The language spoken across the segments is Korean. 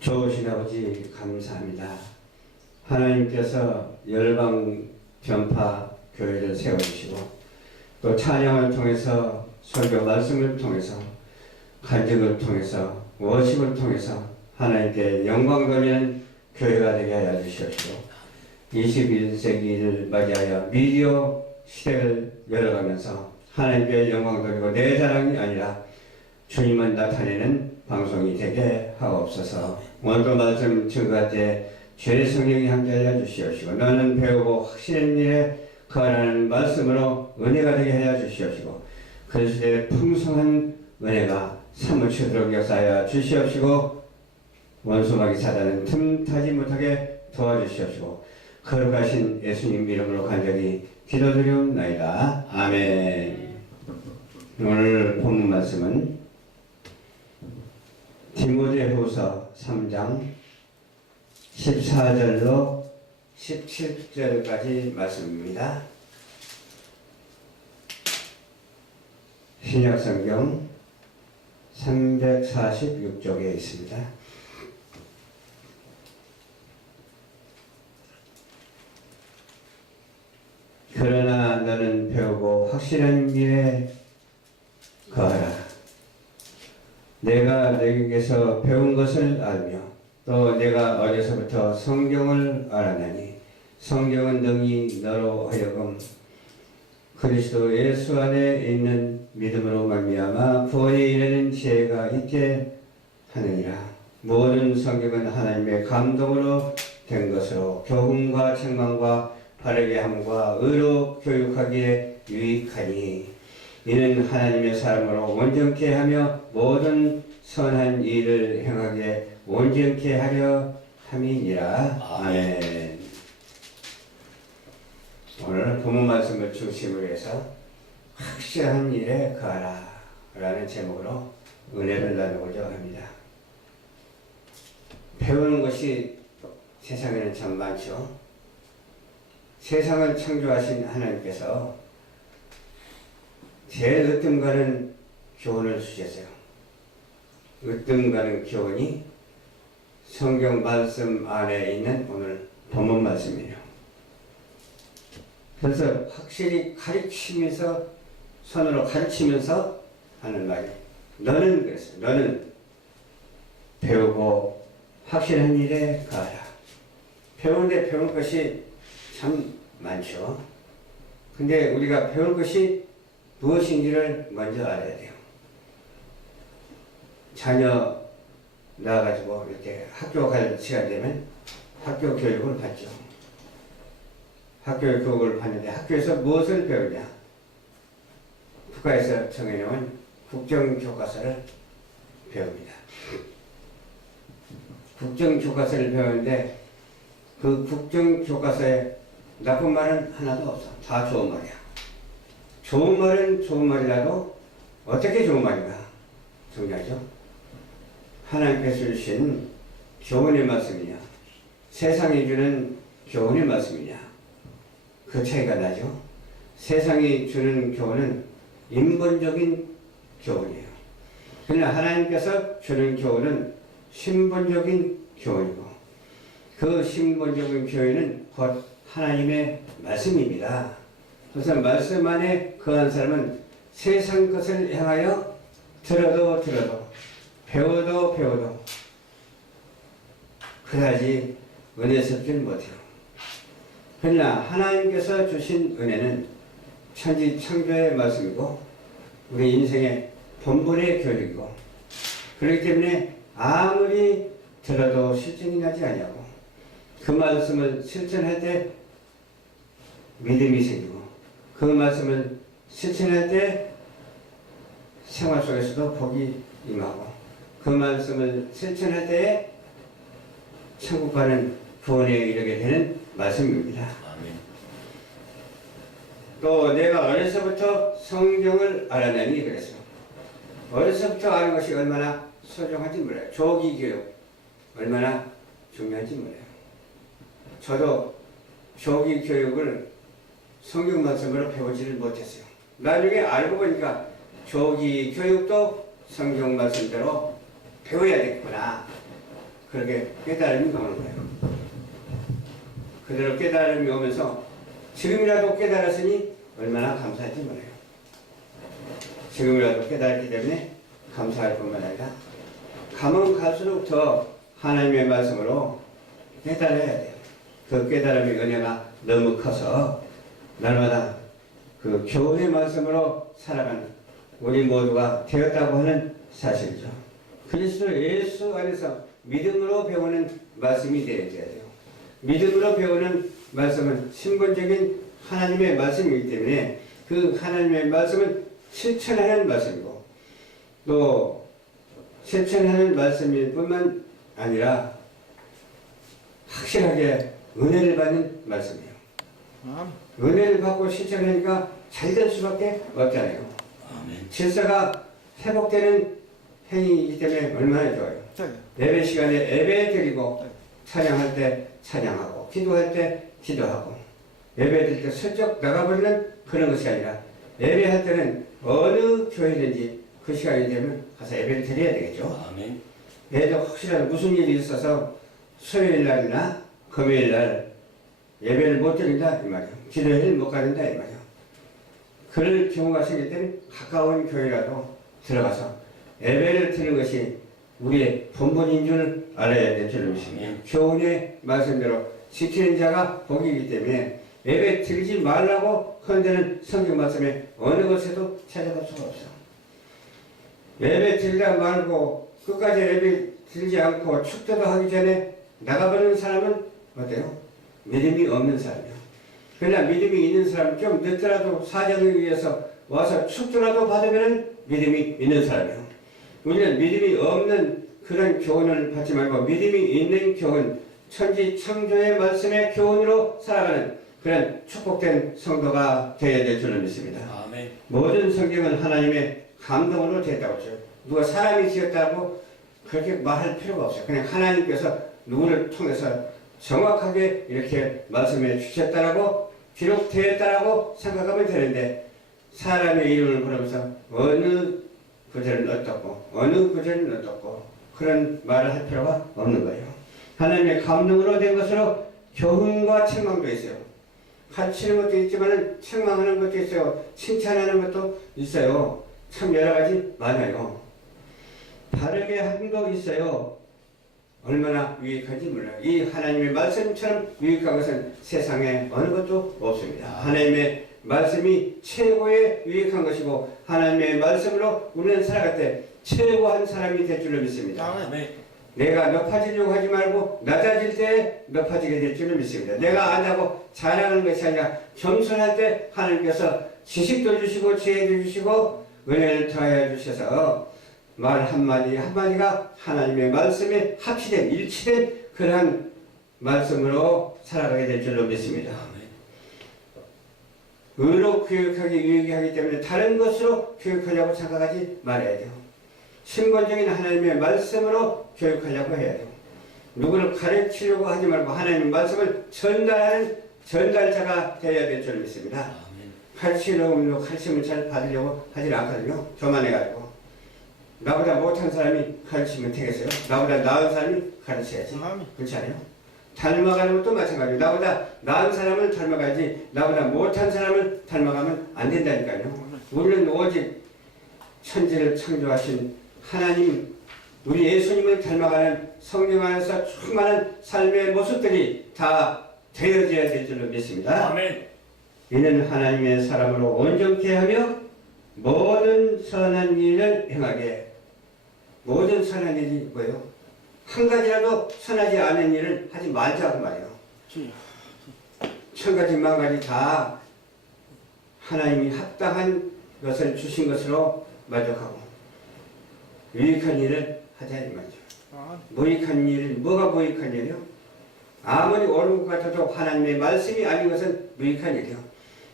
좋으신 아버지 감사합니다. 하나님께서 열방 전파 교회를 세워주시고 또 찬양을 통해서 설교 말씀을 통해서 간증을 통해서 워십을 통해서 하나님께 영광 돌리는 교회가 되게 하여 주시옵시고 21세기를 맞이하여 미디어 시대를 열어가면서 하나님께 영광 돌리고 내 자랑이 아니라 주님을 나타내는 방송이 되게 하옵소서. 오늘도 말씀 증거할 때 주의 성령이 함께하여 주시옵시고 너는 배우고 확실한 일에 거하라는 말씀으로 은혜가 되게 하여 주시옵시고 그리스도의 풍성한 은혜가 사무치도록 역사하여 주시옵시고 원수마귀 사단은 틈타지 못하게 도와주시옵시고 거룩하신 예수님 이름으로 간절히 기도드리옵나이다. 아멘. 오늘 본문 말씀은 디모데후서 3장 14절로 17절까지 말씀입니다. 신약성경 346쪽에 있습니다. 그러나 너는 배우고 확실한 일에 거하라. 내가 너에게서 배운 것을 알며 또 내가 어려서부터 성경을 알아나니 성경은 능히 너로 하여금 그리스도 예수 안에 있는 믿음으로 말미암아 구원에 이르는 지혜가 있게 하느니라. 모든 성경은 하나님의 감동으로 된 것으로 교훈과 책망과 바르게 함과 의로 교육하기에 유익하니 이는 하나님의 사람으로 온전케 하며 모든 선한 일을 행하게 온전케 하려 함이니라. 아멘. 오늘 본문 말씀을 중심으로 해서 확실한 일에 거하라 라는 제목으로 은혜를 나누고자 합니다. 배우는 것이 세상에는 참 많죠. 세상을 창조하신 하나님께서 제일 으뜸가는 교훈을 주셨어요. 으뜸가는 교훈이 성경 말씀 안에 있는 오늘 본문 말씀이에요. 그래서 확실히 가르치면서 손으로 가르치면서 하는 말이 너는 그랬어요. 너는 배우고 확실한 일에 가라. 배우는데 배울 것이 참 많죠. 근데 우리가 배울 것이 무엇인지를 먼저 알아야 돼요. 자녀 낳아가지고 이렇게 학교 갈 시간 되면 학교 교육을 받죠. 학교 교육을 받는데 학교에서 무엇을 배우냐? 국가에서 정해놓은 국정교과서를 배웁니다. 국정교과서를 배우는데 그 국정교과서에 나쁜 말은 하나도 없어. 다 좋은 말이야. 좋은 말은 좋은 말이라도 어떻게 좋은 말인가 중요하죠. 하나님께서 주신 교훈의 말씀이냐 세상이 주는 교훈의 말씀이냐 그 차이가 나죠. 세상이 주는 교훈은 인본적인 교훈이에요. 그러나 하나님께서 주는 교훈은 신본적인 교훈이고 그 신본적인 교훈은 곧 하나님의 말씀입니다. 그래서 말씀 안에 거한 사람은 세상 것을 향하여 들어도 배워도 그다지 은혜스럽지 못해요. 그러나 하나님께서 주신 은혜는 천지 창조의 말씀이고 우리 인생의 본분의 교육이고 그렇기 때문에 아무리 들어도 실증이 나지 않냐고 그 말씀을 실천할 때 믿음이 생기고 그 말씀을 실천할 때 생활 속에서도 복이 임하고 그 말씀을 실천할 때에 천국 가는 구원에 이르게 되는 말씀입니다. 아멘. 또 내가 어려서부터 성경을 알아내니 그랬어. 어려서부터 아는 것이 얼마나 소중한지 몰라요. 조기 교육 얼마나 중요한지 몰라요. 저도 조기 교육을 성경 말씀으로 배우지를 못했어요. 나중에 알고 보니까 조기 교육도 성경 말씀대로 배워야 되겠구나. 그렇게 깨달음이 오는 거예요. 그대로 깨달음이 오면서 지금이라도 깨달았으니 얼마나 감사할지 몰라요. 지금이라도 깨달았기 때문에 감사할 뿐만 아니라 가면 갈수록 더 하나님의 말씀으로 깨달아야 돼요. 그 깨달음의 은혜가 너무 커서 날마다 그 교훈의 말씀으로 살아가는 우리 모두가 되었다고 하는 사실이죠. 그리스도 예수 안에서 믿음으로 배우는 말씀이 되어야 돼요. 믿음으로 배우는 말씀은 신본적인 하나님의 말씀이기 때문에 그 하나님의 말씀은 실천하는 말씀이고 또 실천하는 말씀일 뿐만 아니라 확실하게 은혜를 받는 말씀이에요. 은혜를 받고 실천하니까 잘 될 수밖에 없잖아요. 질서가 회복되는 행위이기 때문에 얼마나 좋아요. 예배 시간에 예배 드리고 찬양할 때 찬양하고 기도할 때 기도하고 예배 드릴 때 슬쩍 나가버리는 그런 것이 아니라 예배할 때는 어느 교회든지 그 시간이 되면 가서 예배를 드려야 되겠죠. 예도 혹시라도 무슨 일이 있어서 수요일 날이나 금요일 날 예배를 못 드린다 이 말이에요. 기도회를 못 가는다 이 말이에요. 그럴 경우가 생길 때는 가까운 교회라도 들어가서 예배를 드리는 것이 우리의 본분인 줄 알아야 될 줄 믿습니다. 교훈의 말씀대로 지키는 자가 복이기 때문에 예배 드리지 말라고 헌되는 성경 말씀에 어느 곳에도 찾아볼 수가 없어요. 예배 드리다 말고 끝까지 예배 드리지 않고 축도도 하기 전에 나가버리는 사람은 어때요? 믿음이 없는 사람이에요. 그러나 믿음이 있는 사람은 좀 늦더라도 사정을 위해서 와서 축도라도 받으면 믿음이 있는 사람이에요. 우리는 믿음이 없는 그런 교훈을 받지 말고 믿음이 있는 교훈, 천지 창조의 말씀의 교훈으로 살아가는 그런 축복된 성도가 되어야 될 줄을 믿습니다. 아멘. 모든 성경은 하나님의 감동으로 됐다고 했죠. 누가 사람이 지었다고 그렇게 말할 필요가 없어요. 그냥 하나님께서 누구를 통해서 정확하게 이렇게 말씀해 주셨다라고 기록되었다라고 생각하면 되는데 사람의 이름을 부르면서 어느 구절은 어떻고 어느 구절은 어떻고 그런 말을 할 필요가 없는 거예요. 하나님의 감동으로 된 것으로 교훈과 책망도 있어요. 가르치는 것도 있지만 책망하는 것도 있어요. 칭찬하는 것도 있어요. 참 여러 가지 많아요. 바르게 함도 있어요. 얼마나 유익한지 몰라요. 이 하나님의 말씀처럼 유익한 것은 세상에 어느 것도 없습니다. 하나님의 말씀이 최고의 유익한 것이고 하나님의 말씀으로 우리는 살아갈 때 최고한 사람이 될 줄로 믿습니다. 내가 높아지려고 하지 말고 낮아질 때 높아지게 될 줄로 믿습니다. 내가 안다고 자랑하는 것이 아니라 겸손할 때 하나님께서 지식도 주시고 지혜도 주시고 은혜를 더하여 주셔서 말 한마디 한마디가 하나님의 말씀에 합치된 일치된 그러한 말씀으로 살아가게 될 줄로 믿습니다. 의로 교육하기 유익이 하기 때문에 다른 것으로 교육하려고 생각하지 말아야 돼요. 신본적인 하나님의 말씀으로 교육하려고 해야 돼요. 누구를 가르치려고 하지 말고 하나님의 말씀을 전달하는 전달자가 되어야 될 줄 믿습니다. 가르치려고 가르침을 잘 받으려고 하지 않거든요. 교만해가지고. 나보다 못한 사람이 가르치면 되겠어요? 나보다 나은 사람이 가르쳐야지. 그렇지 않아요? 닮아가는 것도 마찬가지예요. 나보다 나은 사람을 닮아가야지 나보다 못한 사람을 닮아가면 안 된다니까요. 우리는 오직 천지를 창조하신 하나님, 우리 예수님을 닮아가는 성령 안에서 충만한 삶의 모습들이 다 되어져야 될 줄로 믿습니다. 아멘. 이는 하나님의 사람으로 온전케 하며 모든 선한 일을 행하게. 모든 선한 일이 뭐예요? 한 가지라도 선하지 않은 일을 하지 말자고 말이에요. 천 가지 만 가지 다 하나님이 합당한 것을 주신 것으로 만족하고 유익한 일을 하자 이 말이죠. 무익한 일, 뭐가 무익한 일이요? 아무리 옳은 것 같아도 하나님의 말씀이 아닌 것은 무익한 일이요.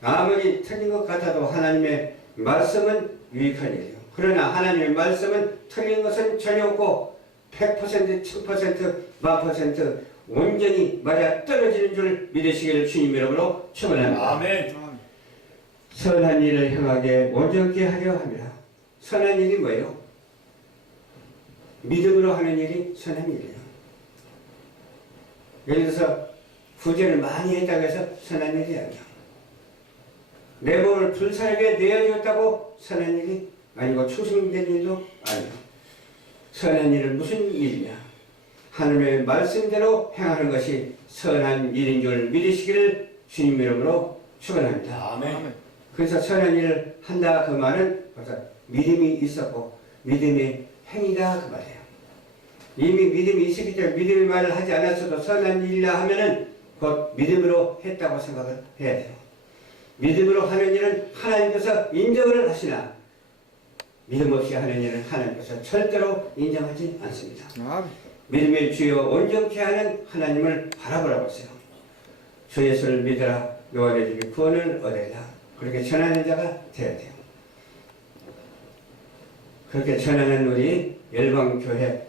아무리 틀린 것 같아도 하나님의 말씀은 유익한 일이요. 그러나 하나님의 말씀은 틀린 것은 전혀 없고 100%, 1000%, 1000% 온전히 맞아 떨어지는 줄 믿으시기를 주님 이름으로 축원합니다. 아멘. 선한 일을 행하게 온전케 하려 합니다. 선한 일이 뭐예요? 믿음으로 하는 일이 선한 일이에요. 예를 들어서 구제를 많이 했다고 해서 선한 일이 아니야. 내 몸을 불사르게 내어주었다고 선한 일이 아니고 충성된 일도 아니야. 선한 일은 무슨 일이냐? 하나님의 말씀대로 행하는 것이 선한 일인 줄 믿으시기를 주님 이름으로 축원합니다. 아멘. 그래서 선한 일을 한다 그 말은 벌써 믿음이 있었고 믿음의 행위다 그 말이에요. 이미 믿음이 있었기 때문에 믿음의 말을 하지 않았어도 선한 일이라 하면은 곧 믿음으로 했다고 생각을 해야 돼요. 믿음으로 하는 일은 하나님께서 인정을 하시나 믿음 없이 하는 일은 하나님께서 절대로 인정하지 않습니다. 믿음의 주여 온전케 하는 하나님을 바라보라고 했어요. 주 예수를 믿으라 너와 내 집이 구원을 얻으리라. 그렇게 전하는 자가 되어야 돼요. 그렇게 전하는 우리 열방교회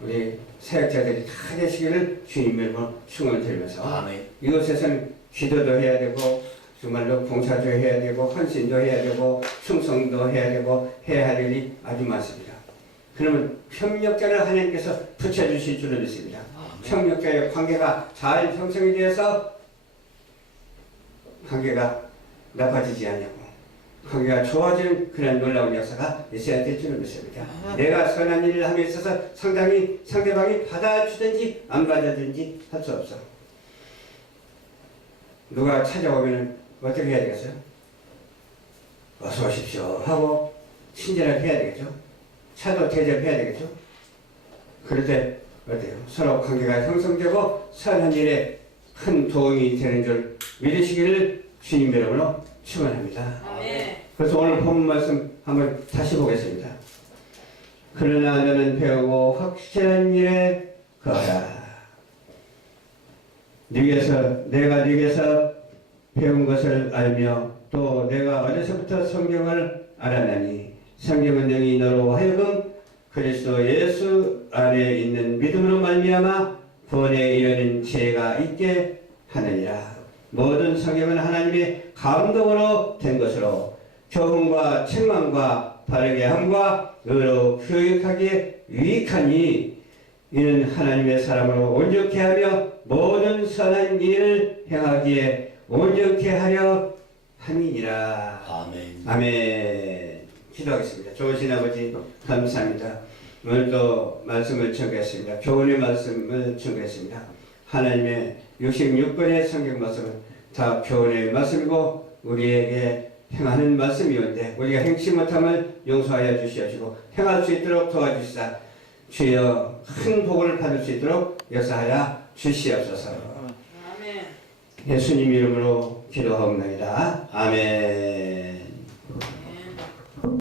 우리 사역자들이 다 되시기를 주님 이름으로 축원을 드리면서 아멘. 이곳에서는 기도도 해야 되고 정말로 봉사도 해야 되고 헌신도 해야 되고 충성도 해야 되고 해야 할 일이 아주 많습니다. 그러면 협력자를 하나님께서 붙여주실 줄을 믿습니다. 협력자의 관계가 잘 형성이 되어서 관계가 나빠지지 않냐고 관계가 좋아지는 그런 놀라운 역사가 있어야 될 줄을 믿습니다. 내가 선한 일을 함에 있어서 상대방이 받아주든지 안 받아주든지 할 수 없어. 누가 찾아오면 어떻게 해야 되겠어요? 어서 오십시오 하고 친절하게 해야 되겠죠. 차도 대접해야 되겠죠. 그럴 때 어때요? 서로 관계가 형성되고 선한 일에 큰 도움이 되는 줄 믿으시기를 주님 이름으로 축원합니다. 그래서 오늘 본문 말씀 한번 다시 보겠습니다. 그러나 너는 배우고 확실한 일에 거하라. 내가 네게서 배운 것을 알며 또 내가 어려서부터 성경을 알았나니 성경은 능히 너로 하여금 그리스도 예수 안에 있는 믿음으로 말미암아 구원에 이르는 지혜가 있게 하느니라. 모든 성경은 하나님의 감동으로 된 것으로 교훈과 책망과 바르게 함과 의로 교육하기에 유익하니 이는 하나님의 사람으로 온전케 하며 모든 선한 일을 행하기에 온전케 하려 함이니라. 아멘. 아멘. 기도하겠습니다. 좋으신 아버지 감사합니다. 오늘도 말씀을 전하겠습니다. 교훈의 말씀을 전하겠습니다. 하나님의 66권의 성경 말씀은 다 교훈의 말씀이고 우리에게 행하는 말씀이온데 우리가 행치 못함을 용서하여 주시옵시고 행할 수 있도록 도와주시사 주여 큰 복을 받을 수 있도록 역사하여 주시옵소서. 아멘. 예수님 이름으로 기도하옵나이다. 아멘.